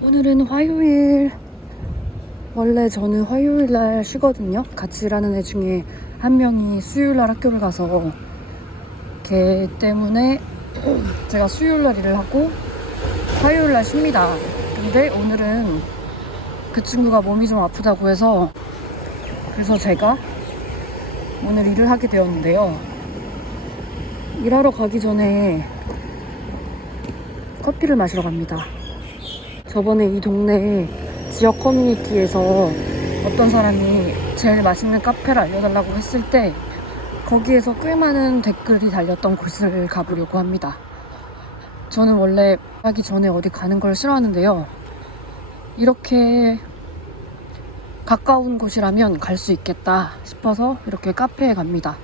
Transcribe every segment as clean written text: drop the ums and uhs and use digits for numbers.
오늘은 화요일. 원래 저는 화요일날 쉬거든요. 같이 일하는 애 중에 한 명이 수요일날 학교를 가서 걔 때문에 제가 수요일날 일을 하고 화요일날 쉽니다. 근데 오늘은 그 친구가 몸이 좀 아프다고 해서 그래서 제가 오늘 일을 하게 되었는데요. 일하러 가기 전에 커피를 마시러 갑니다. 저번에 이 동네 지역 커뮤니티에서 어떤 사람이 제일 맛있는 카페를 알려달라고 했을 때 거기에서 꽤 많은 댓글이 달렸던 곳을 가보려고 합니다. 저는 원래 하기 전에 어디 가는 걸 싫어하는데요. 이렇게 가까운 곳이라면 갈 수 있겠다 싶어서 이렇게 카페에 갑니다.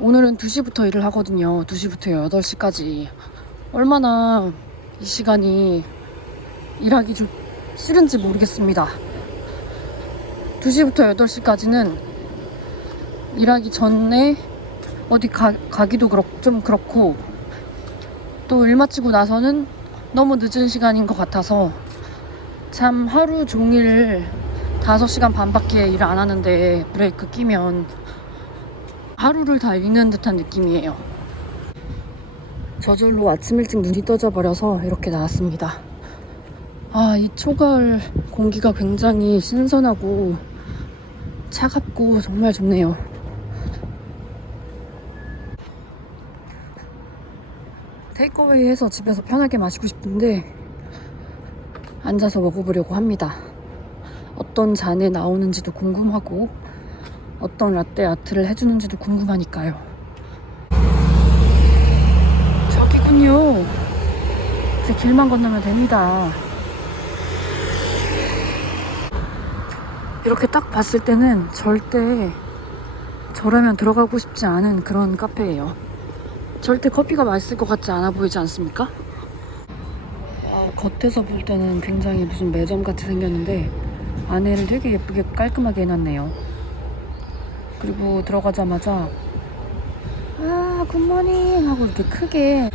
오늘은 2시부터 일을 하거든요. 2시부터 8시까지. 얼마나 이 시간이 일하기 좀 싫은지 모르겠습니다. 2시부터 8시까지는 일하기 전에 어디 가기도 좀 그렇고 또 일 마치고 나서는 너무 늦은 시간인 것 같아서 참 하루 종일 5시간 반밖에 일을 안 하는데 브레이크 끼면 하루를 다 잃는 듯한 느낌이에요. 저절로 아침 일찍 눈이 떠져 버려서 이렇게 나왔습니다. 이 초가을 공기가 굉장히 신선하고 차갑고 정말 좋네요. 테이크어웨이 해서 집에서 편하게 마시고 싶은데 앉아서 먹어보려고 합니다. 어떤 잔에 나오는지도 궁금하고 어떤 라떼 아트를 해주는지도 궁금하니까요. 저기군요. 이제 길만 건너면 됩니다. 이렇게 딱 봤을 때는 절대 저라면 들어가고 싶지 않은 그런 카페예요. 절대 커피가 맛있을 것 같지 않아 보이지 않습니까? 겉에서 볼 때는 굉장히 무슨 매점 같이 생겼는데 안에를 되게 예쁘게 깔끔하게 해놨네요. 그리고 들어가자마자 굿모닝 하고 이렇게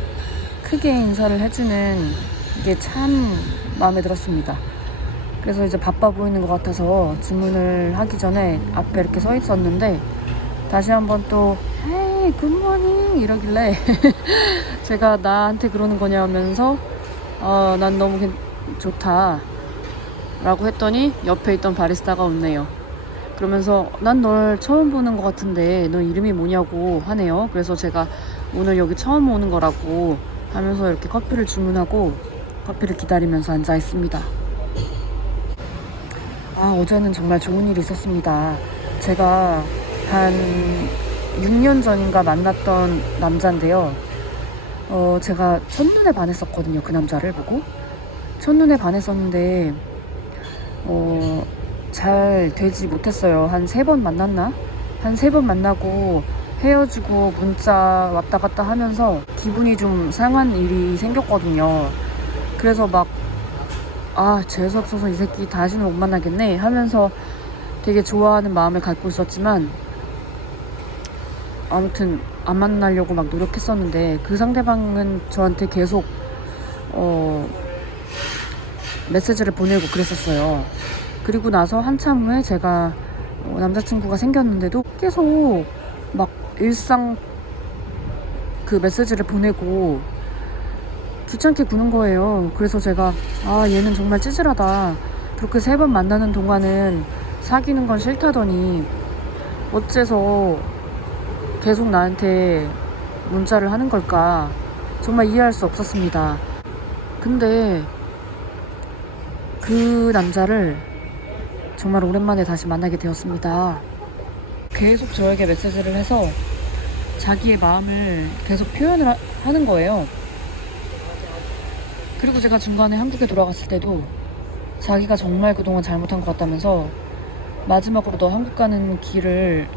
크게 인사를 해주는 이게 참 마음에 들었습니다. 그래서 이제 바빠 보이는 것 같아서 주문을 하기 전에 앞에 이렇게 서 있었는데 다시 한번 또 헤이 굿모닝 이러길래 제가 나한테 그러는 거냐 하면서 난 너무 좋다 라고 했더니 옆에 있던 바리스타가 웃네요. 그러면서 난 널 처음 보는 것 같은데 너 이름이 뭐냐고 하네요. 그래서 제가 오늘 여기 처음 오는 거라고 하면서 이렇게 커피를 주문하고 커피를 기다리면서 앉아 있습니다. 어제는 정말 좋은 일이 있었습니다. 제가 한 6년 전인가 만났던 남자인데요. 제가 첫눈에 반했었거든요. 그 남자를 보고 첫눈에 반했었는데 잘 되지 못했어요. 한 3번 만났나? 한 3번 만나고 헤어지고 문자 왔다 갔다 하면서 기분이 좀 상한 일이 생겼거든요. 그래서 막 재수없어서 이 새끼 다시는 못 만나겠네 하면서 되게 좋아하는 마음을 갖고 있었지만 아무튼 안 만나려고 막 노력했었는데 그 상대방은 저한테 계속 메시지를 보내고 그랬었어요. 그리고 나서 한참 후에 제가 남자친구가 생겼는데도 계속 막 일상 그 메시지를 보내고 귀찮게 구는 거예요. 그래서 제가 얘는 정말 찌질하다. 그렇게 3번 만나는 동안은 사귀는 건 싫다더니 어째서 계속 나한테 문자를 하는 걸까? 정말 이해할 수 없었습니다. 근데 그 남자를 정말 오랜만에 다시 만나게 되었습니다. 계속 저에게 메시지를 해서 자기의 마음을 계속 표현을 하는 거예요. 그리고 제가 중간에 한국에 돌아갔을 때도 자기가 정말 그동안 잘못한 것 같다면서 마지막으로 너 한국 가는 길을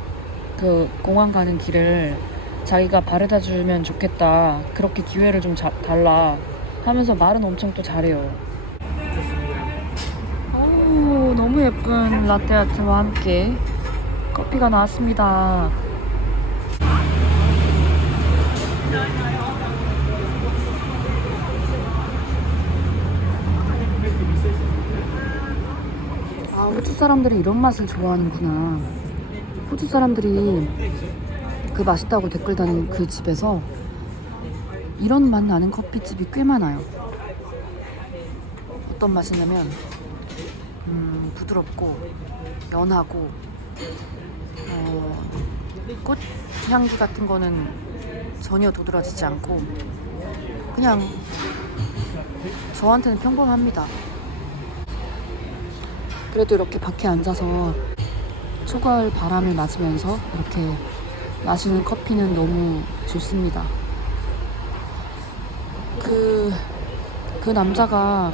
그 공항 가는 길을 자기가 바래다 주면 좋겠다. 그렇게 기회를 좀 달라 하면서 말은 엄청 또 잘해요. 너무 예쁜 라떼 아트와 함께 커피가 나왔습니다. 호주 사람들이 이런 맛을 좋아하는구나. 호주 사람들이 그 맛있다고 댓글 다는 그 집에서 이런 맛 나는 커피집이 꽤 많아요. 어떤 맛이냐면 부드럽고 연하고 꽃 향기 같은 거는 전혀 도드라지지 않고 그냥 저한테는 평범합니다. 그래도 이렇게 밖에 앉아서 초가을 바람을 맞으면서 이렇게 마시는 커피는 너무 좋습니다. 그 남자가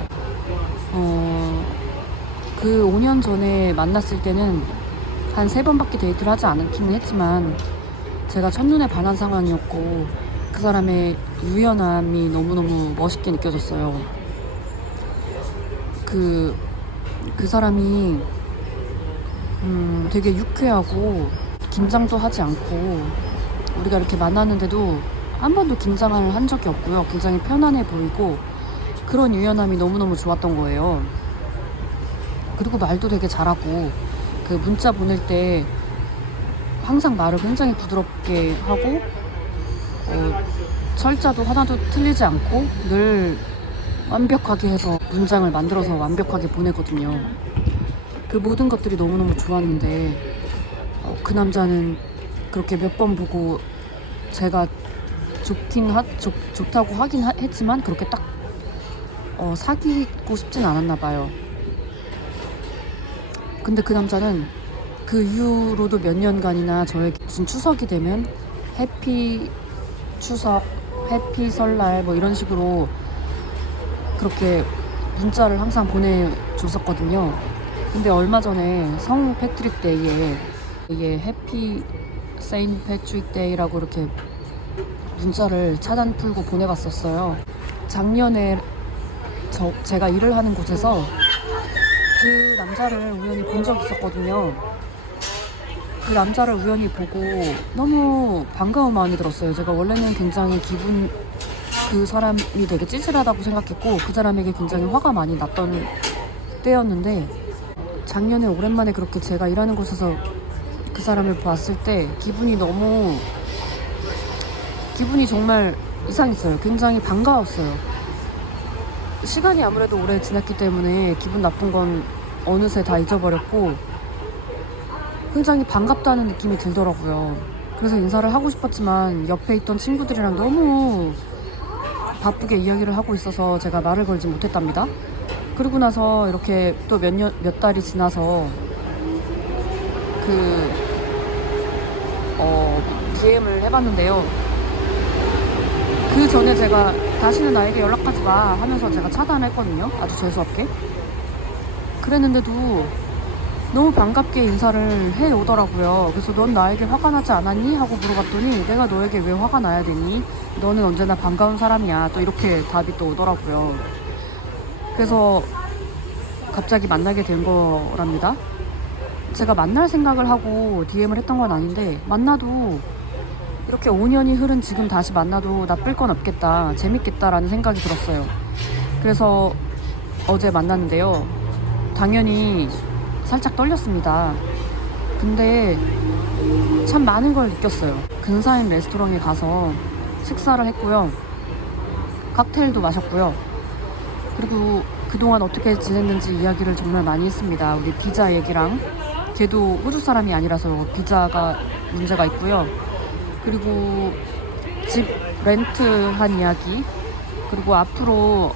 그 5년 전에 만났을 때는 한 3번밖에 데이트를 하지 않기는 했지만 제가 첫눈에 반한 상황이었고 그 사람의 유연함이 너무너무 멋있게 느껴졌어요. 그 사람이 되게 유쾌하고 긴장도 하지 않고 우리가 이렇게 만났는데도 한 번도 긴장을 한 적이 없고요. 굉장히 편안해 보이고 그런 유연함이 너무너무 좋았던 거예요. 그리고 말도 되게 잘하고 그 문자 보낼 때 항상 말을 굉장히 부드럽게 하고 철자도 하나도 틀리지 않고 늘 완벽하게 해서 문장을 만들어서 완벽하게 보내거든요. 그 모든 것들이 너무너무 좋았는데 그 남자는 그렇게 몇 번 보고 제가 좋다고 하긴 했지만 그렇게 딱 사귀고 싶진 않았나 봐요. 근데 그 남자는 그 이후로도 몇 년간이나 저에게 무슨 추석이 되면 해피 추석, 해피 설날 뭐 이런 식으로 그렇게 문자를 항상 보내줬었거든요. 근데 얼마 전에 성 패트릭 데이에 이게 해피 세인 패트릭 데이라고 이렇게 문자를 차단 풀고 보내봤었어요. 작년에 제가 일을 하는 곳에서 그 남자를 우연히 본 적이 있었거든요. 그 남자를 우연히 보고 너무 반가운 마음이 들었어요. 제가 원래는 굉장히 그 사람이 되게 찌질하다고 생각했고 그 사람에게 굉장히 화가 많이 났던 때였는데 작년에 오랜만에 그렇게 제가 일하는 곳에서 그 사람을 봤을 때 기분이 정말 이상했어요. 굉장히 반가웠어요. 시간이 아무래도 오래 지났기 때문에 기분 나쁜 건 어느새 다 잊어버렸고 굉장히 반갑다는 느낌이 들더라고요. 그래서 인사를 하고 싶었지만 옆에 있던 친구들이랑 너무 바쁘게 이야기를 하고 있어서 제가 말을 걸지 못했답니다. 그러고 나서 이렇게 또 몇 달이 지나서 DM을 해봤는데요. 그 전에 제가 다시는 나에게 연락하지 마 하면서 제가 차단을 했거든요. 아주 재수없게. 그랬는데도 너무 반갑게 인사를 해오더라고요. 그래서 넌 나에게 화가 나지 않았니? 하고 물어봤더니 내가 너에게 왜 화가 나야 되니? 너는 언제나 반가운 사람이야. 또 이렇게 답이 또 오더라고요. 그래서 갑자기 만나게 된 거랍니다. 제가 만날 생각을 하고 DM을 했던 건 아닌데 만나도 이렇게 5년이 흐른 지금 다시 만나도 나쁠 건 없겠다, 재밌겠다라는 생각이 들었어요. 그래서 어제 만났는데요. 당연히 살짝 떨렸습니다. 근데 참 많은 걸 느꼈어요. 근사한 레스토랑에 가서 식사를 했고요. 칵테일도 마셨고요. 그리고 그동안 어떻게 지냈는지 이야기를 정말 많이 했습니다. 우리 비자 얘기랑, 걔도 호주 사람이 아니라서 비자가 문제가 있고요. 그리고 집 렌트한 이야기, 그리고 앞으로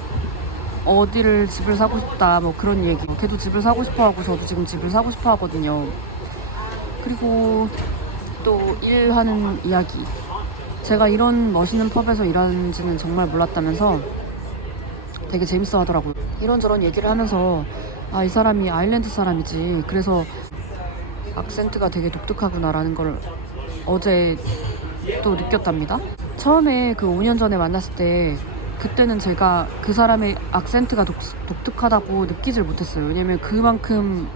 어디를 집을 사고 싶다 뭐 그런 얘기. 걔도 집을 사고 싶어 하고 저도 지금 집을 사고 싶어 하거든요. 그리고 또 일하는 이야기. 제가 이런 멋있는 펍에서 일하는지는 정말 몰랐다면서 되게 재밌어 하더라고요. 이런저런 얘기를 하면서 아, 이 사람이 아일랜드 사람이지, 그래서 악센트가 되게 독특하구나 라는 걸 어제 또 느꼈답니다. 처음에 그 5년 전에 만났을 때 그때는 제가 그 사람의 악센트가 독특하다고 느끼질 못했어요. 왜냐면 그만큼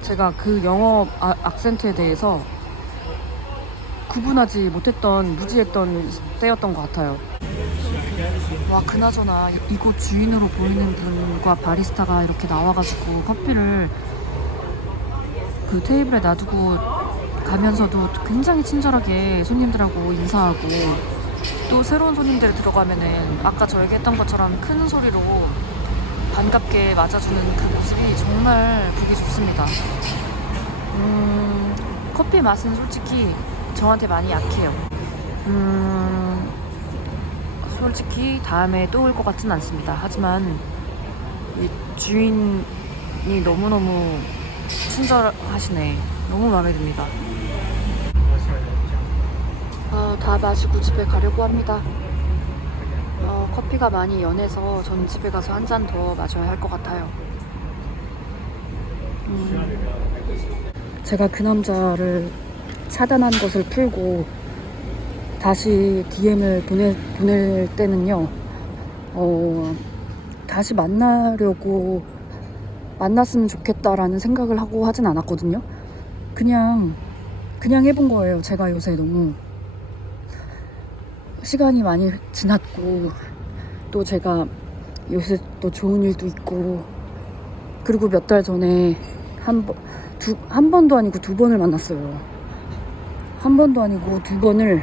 제가 그 영어 악센트에 대해서 구분하지 못했던, 무지했던 때였던 것 같아요. 와, 그나저나 이곳 주인으로 보이는 분과 바리스타가 이렇게 나와가지고 커피를 그 테이블에 놔두고 가면서도 굉장히 친절하게 손님들하고 인사하고, 또 새로운 손님들이 들어가면은 아까 저 얘기했던 것처럼 큰 소리로 반갑게 맞아주는 그 모습이 정말 보기 좋습니다. 커피 맛은 솔직히 저한테 많이 약해요. 솔직히 다음에 또 올 것 같진 않습니다. 하지만 이 주인이 너무너무 친절하시네. 너무 마음에 듭니다. 다 마시고 집에 가려고 합니다. 커피가 많이 연해서 저는 집에 가서 한 잔 더 마셔야 할 것 같아요. 제가 그 남자를 차단한 것을 풀고 다시 DM을 보낼 때는요, 다시 만났으면 좋겠다라는 생각을 하고 하진 않았거든요. 그냥 해본 거예요. 제가 요새 너무 시간이 많이 지났고, 또 제가 요새 또 좋은 일도 있고, 그리고 몇 달 전에 한 번도 아니고 두 번을 만났어요. 한 번도 아니고 두 번을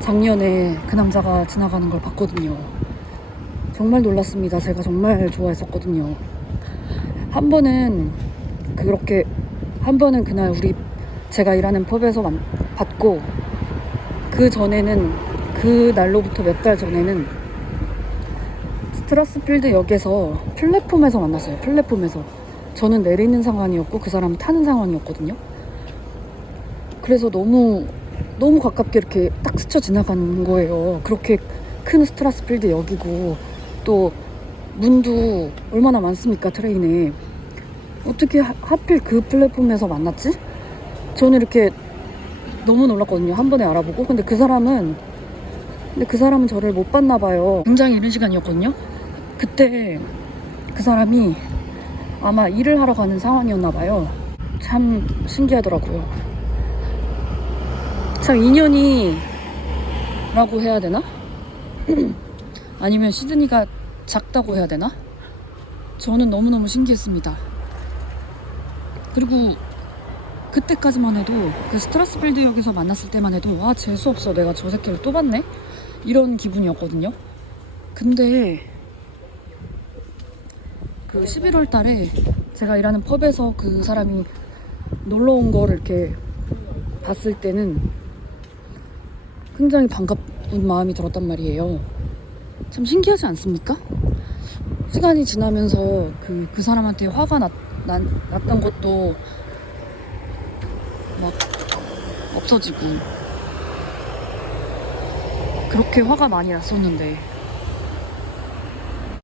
작년에 그 남자가 지나가는 걸 봤거든요. 정말 놀랐습니다. 제가 정말 좋아했었거든요. 한 번은 그날 제가 일하는 펍에서 봤고, 그 전에는, 그 날로부터 몇 달 전에는 스트라스필드 역에서 플랫폼에서 만났어요. 플랫폼에서. 저는 내리는 상황이었고 그 사람은 타는 상황이었거든요. 그래서 너무 가깝게 이렇게 딱 스쳐 지나가는 거예요. 그렇게 큰 스트라스필드 역이고, 또 문도 얼마나 많습니까, 트레인에. 어떻게 하필 그 플랫폼에서 만났지? 저는 이렇게 너무 놀랐거든요. 한 번에 알아보고. 근데 그 사람은 저를 못 봤나 봐요. 굉장히 이른 시간이었거든요. 그때 그 사람이 아마 일을 하러 가는 상황이었나 봐요. 참 신기하더라고요. 참 인연이라고 해야 되나? 아니면 시드니가 작다고 해야 되나? 저는 너무너무 신기했습니다. 그리고 그때까지만 해도, 그 스트라스필드 역에서 만났을 때만 해도, 와, 재수없어, 내가 저 새끼를 또 봤네? 이런 기분이었거든요. 근데 그 11월 달에 제가 일하는 펍에서 그 사람이 놀러 온 거를 이렇게 봤을 때는 굉장히 반가운 마음이 들었단 말이에요. 참 신기하지 않습니까? 시간이 지나면서 그 사람한테 화가 났던 것도 막 없어지고, 그렇게 화가 많이 났었는데